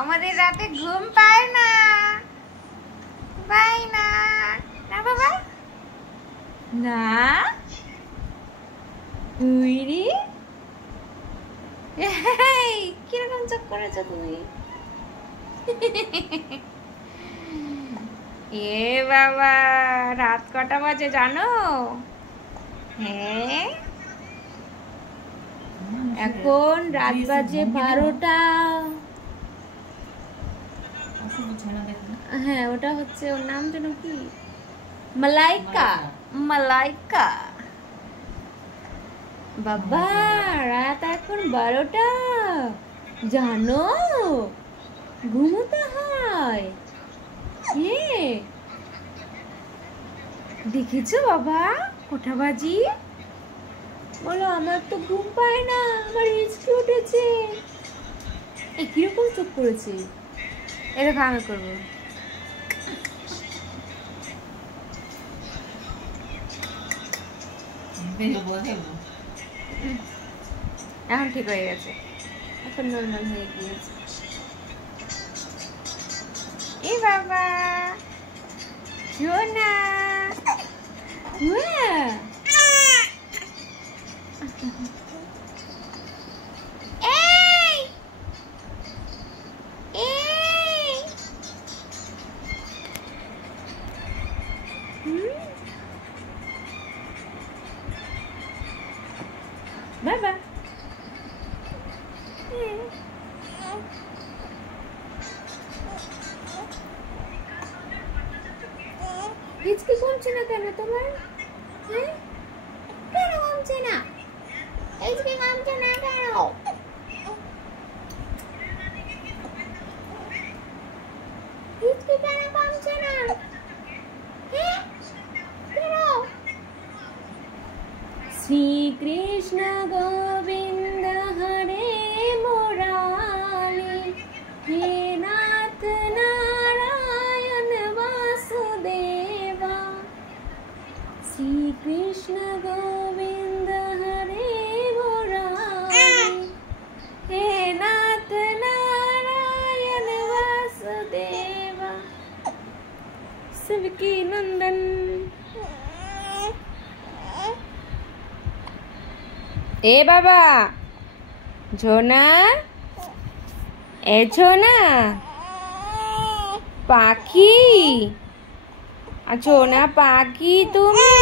আমাদের রাতে ঘুম পায় না, পায় না না বাবা না। উইরি কিরকম চোখ করেছো তুমি? এ বাবা, রাত কটা বাজে জানো? হ্যাঁ, এখন রাত বাজে 12টা। হ্যাঁ, ওটা হচ্ছে, ওর নাম যেন কি, মালাইকা। মালাইকা বাবা, রাত এখন 12টা জানো, ঘুমোতে হয়। হ্যাঁ, দেখেছো বাবা কটা বাজি? বলো, আমার তো ঘুম পায় না, আমার হিচকি উঠেছে। এই কিরকম চোখ করেছে? এরকম আমি করবো। এখন ঠিক হয়ে গেছে, এখন নর্মাল হয়ে গিয়েছে। এ বাবা, সোনা, বাবা হিচকি কমছে না কেন তোমার? হ্যাঁ, কেন কমছে না? হিচকি কমছে না কেন? হিচকি কেন কমছে না? হ্যাঁ, কেন? শ্রীকৃষ্ণ গোবিন্দ হরে মুরারি, হে নাথ নারায়ণ বাসুদেবা। শ্রীকৃষ্ণ গোবিন্দ হরে মুরারি, হে নাথ নারায়ণ বাসুদেবা। सबकी नंदन। এ বাবা, ঝোনা, এ ঝোনা পাখি, ঝোনা পাখি তুমি?